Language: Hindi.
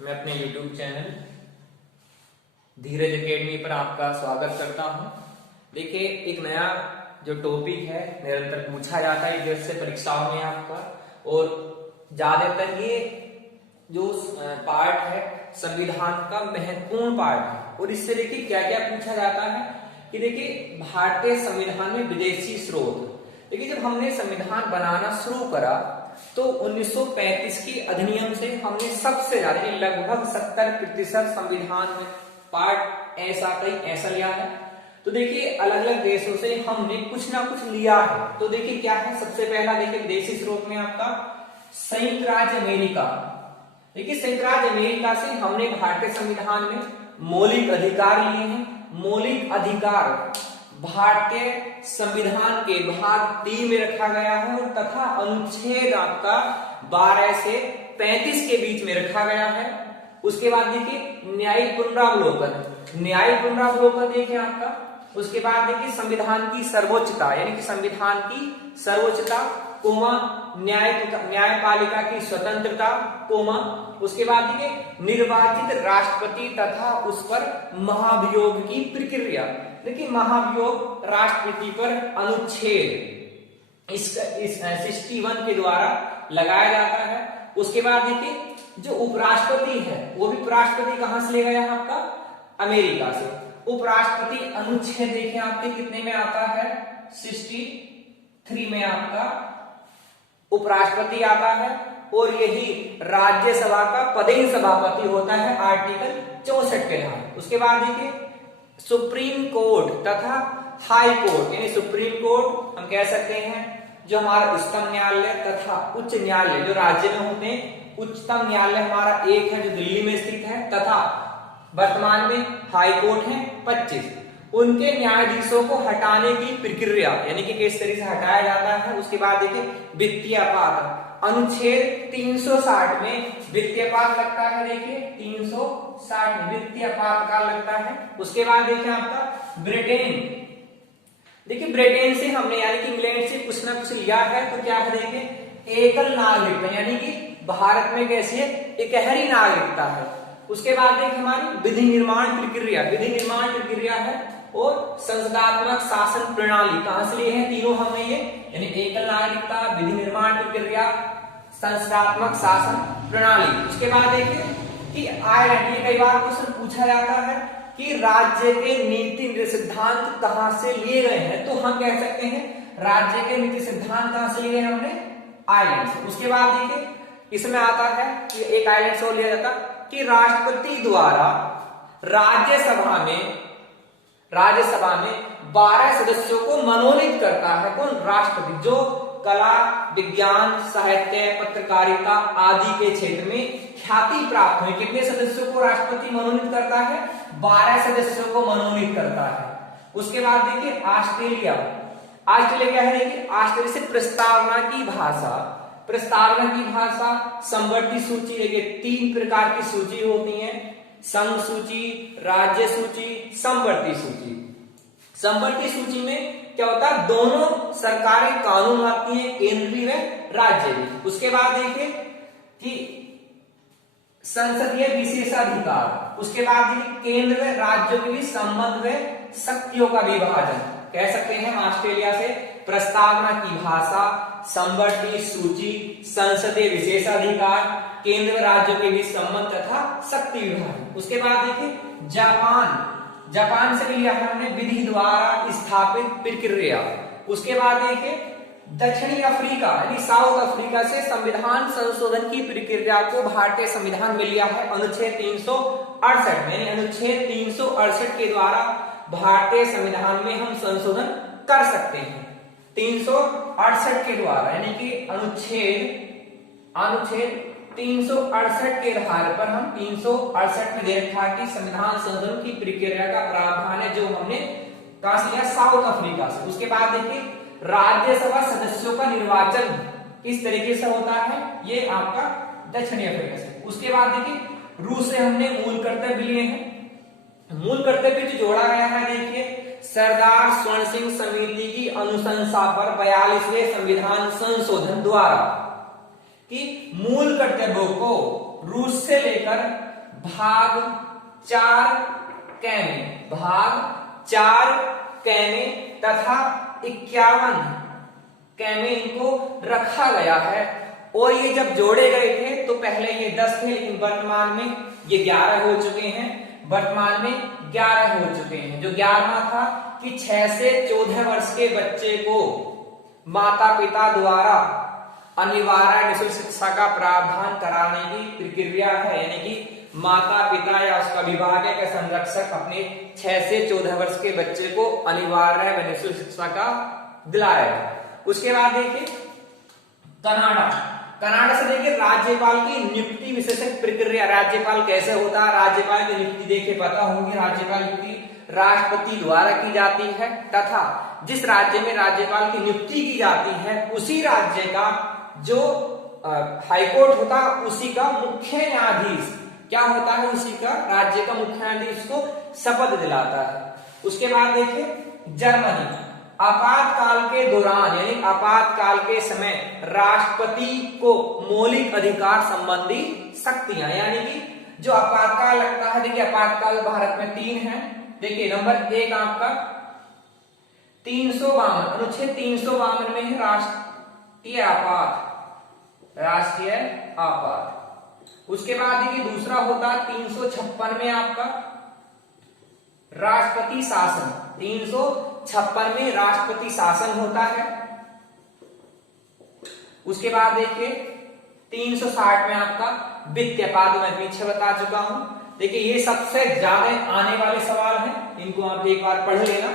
मैं अपने YouTube चैनल धीरज एकेडमी पर आपका स्वागत करता हूं। देखिए, एक नया जो टॉपिक है निरंतर पूछा जाता है जैसे परीक्षाओं में आपका, और ज्यादातर ये जो पार्ट है संविधान का महत्वपूर्ण पार्ट है। और इससे देखिए क्या क्या पूछा जाता है कि देखिए भारतीय संविधान में विदेशी स्रोत। देखिए, जब हमने संविधान बनाना शुरू करा तो 1935 के अधिनियम से हमने सबसे ज्यादा लगभग 70% संविधान में पार्ट ऐसा लिया है। तो देखिए अलग अलग देशों से हमने कुछ ना कुछ लिया है। तो देखिए क्या है, सबसे पहला देखिए विदेशी स्रोत में आपका संयुक्त राज्य अमेरिका। देखिए संयुक्त राज्य अमेरिका से हमने भारतीय संविधान में मौलिक अधिकार लिए हैं। मौलिक अधिकार भारतीय संविधान के भाग 3 में रखा गया है और तथा अनुच्छेद आपका 12 से 35 के बीच में रखा गया है। उसके बाद देखिए न्यायिक पुनरावलोकन। न्यायिक पुनरावलोकन देखिए आपका। उसके बाद देखिए संविधान की सर्वोच्चता, यानी कि संविधान की सर्वोच्चता कोमा न्यायपालिका की स्वतंत्रता कोमा। उसके बाद देखिए निर्वाचित राष्ट्रपति तथा उस पर महाभियोग की प्रक्रिया। देखिए महाभियोग राष्ट्रपति पर अनुच्छेद इस 61 के द्वारा लगाया जाता है। उसके बाद देखिए जो उपराष्ट्रपति है वो भी उपराष्ट्रपति कहां से ले गया है आपका, अमेरिका से। उपराष्ट्रपति अनुच्छेद देखिए आपके कितने में आता है, 63 में आपका उपराष्ट्रपति आता है। और यही राज्यसभा का पदेन सभापति होता है आर्टिकल 64 के तहत। उसके बाद देखिए सुप्रीम कोर्ट तथा हाई कोर्ट, यानी सुप्रीम कोर्ट हम कह सकते हैं जो हमारा उच्चतम न्यायालय तथा उच्च न्यायालय जो राज्य में होते हैं। उच्चतम न्यायालय हमारा एक है जो दिल्ली में स्थित है तथा वर्तमान में हाई कोर्ट है 25। उनके न्यायाधीशों को हटाने की प्रक्रिया, यानी कि किस तरीके से हटाया जाता है। उसके बाद देखिए वित्तीय आपात अनुच्छेद 360 में वित्तीय आपात लगता है। देखिए 360 में वित्तीय आपातकाल लगता है। उसके बाद देखिए आपका ब्रिटेन। देखिए ब्रिटेन से हमने यानी कि इंग्लैंड से कुछ ना कुछ लिया है। तो क्या है देखिए एकल नागरिकता, यानी कि भारत में कैसी है, एकहरी नागरिकता है। उसके बाद देखिए हमारी विधि निर्माण प्रक्रिया। विधि निर्माण प्रक्रिया है और संसदात्मक शासन प्रणाली कहां से लिए हैं तीनों हमने ये, यानी एकल नागरिकता, विधि निर्माण प्रक्रिया, संसदात्मक शासन प्रणाली। उसके बाद देखिए कि आयरलैंड, ये कई बार क्वेश्चन पूछा जाता है कि राज्य के नीति सिद्धांत कहां से लिए गए हैं। तो हम कह सकते हैं राज्य के नीति सिद्धांत कहां से लिए हमने, आयरलैंड से। उसके बाद देखिए इसमें आता है कि एक आयरलैंड से लिया जाता कि राष्ट्रपति द्वारा राज्यसभा में 12 सदस्यों को मनोनीत करता है कौन, राष्ट्रपति। जो कला, विज्ञान, साहित्य, पत्रकारिता आदि के क्षेत्र में ख्याति प्राप्त हुई। कितने सदस्यों को राष्ट्रपति मनोनीत करता है, 12 सदस्यों को मनोनीत करता है। उसके बाद देखिए ऑस्ट्रेलिया। ऑस्ट्रेलिया क्या है, देखिए ऑस्ट्रेलिया से प्रस्तावना की भाषा समवर्ती सूची। देखिए 3 प्रकार की सूची होती है, संघ सूची, राज्य सूची, समवर्ती सूची। समवर्ती सूची में क्या होता है, दोनों सरकारें कानून आती हैं, केंद्र भी व राज्य भी। उसके बाद देखिए कि संसदीय विशेषाधिकार। उसके बाद देखिए केंद्र व राज्यों के बीच संबंध व शक्तियों का विभाजन। कह सकते हैं ऑस्ट्रेलिया से प्रस्तावना की भाषा, समवर्ती सूची, संसदीय विशेषाधिकार, केंद्र राज्यों के बीच संबंध तथा शक्ति विभाजन। उसके बाद देखिए जापान से लिया है हमने विधि द्वारा स्थापित प्रक्रिया। उसके बाद देखिए दक्षिणी अफ्रीका यानी साउथ अफ्रीका से संविधान संशोधन की प्रक्रिया को भारतीय संविधान में लिया है अनुच्छेद 368 में। यानी अनुच्छेद 368 के द्वारा भारतीय संविधान में हम संशोधन कर सकते हैं 368 के द्वारा, यानी कि अनुच्छेद 368 के आधार पर हम 368 में दे रखा है कि संविधान संशोधन की प्रक्रिया का प्रावधान है, जो हमने कहां से लिया, साउथ अफ्रीका से। उसके बाद देखिए राज्यसभा सदस्यों का निर्वाचन किस तरीके से होता है, ये आपका दक्षिणी अफ्रीका से। उसके बाद देखिए रूस से हमने मूल कर्तव्य लिए हैं। मूल कर्तव्य जो जोड़ा गया है देखिए सरदार स्वर्ण सिंह समिति की अनुशंसा पर 42वें संविधान संशोधन द्वारा कि मूल कर्तव्यों को रूस से लेकर भाग 4 कैमे, भाग 4 कैमे तथा 51 कैमे इनको रखा गया है। और ये जब जोड़े गए थे तो पहले ये 10 थे, लेकिन वर्तमान में ये 11 हो चुके हैं। वर्तमान में 11 हो चुके हैं। जो 11वां था कि 6 से 14 वर्ष के बच्चे को माता पिता द्वारा अनिवार्य निःशुल्क शिक्षा का प्रावधान कराने की प्रक्रिया है, यानी कि माता पिता या उसका अभिभावक या संरक्षक अपने 6 से 14 वर्ष के बच्चे को अनिवार्य व निःशुल्क शिक्षा का दिलाएगा। उसके बाद देखिए कनाडा, कनाडा से देखिए राज्यपाल की नियुक्ति विशेषज्ञ प्रक्रिया। राज्यपाल कैसे होता है? राज्यपाल की नियुक्ति देखिए पता होंगी, राज्यपाल नियुक्ति राष्ट्रपति द्वारा की जाती है तथा जिस राज्य में राज्यपाल की नियुक्ति की जाती है उसी राज्य का जो हाईकोर्ट होता है उसी का मुख्य न्यायाधीश क्या होता है? उसी का राज्य का मुख्य न्यायाधीश को शपथ दिलाता है। उसके बाद देखिए जर्मनी, आपातकाल के दौरान यानी आपातकाल के समय राष्ट्रपति को मौलिक अधिकार संबंधी शक्तियां, यानी कि जो आपातकाल लगता है, देखिए आपातकाल भारत में 3 है। देखिए नंबर 1 आपका 352 अनुच्छेद 352 में है राष्ट्रीय आपात, राष्ट्रीय आपात। उसके बाद देखिए दूसरा होता है 356 में आपका राष्ट्रपति शासन, 356 में राष्ट्रपति शासन होता है। उसके बाद देखिए 360 में आपका वित्तीय आपात, मैं पीछे बता चुका हूं। देखिए ये सबसे ज्यादा आने वाले सवाल हैं, इनको आप एक बार पढ़ लेना।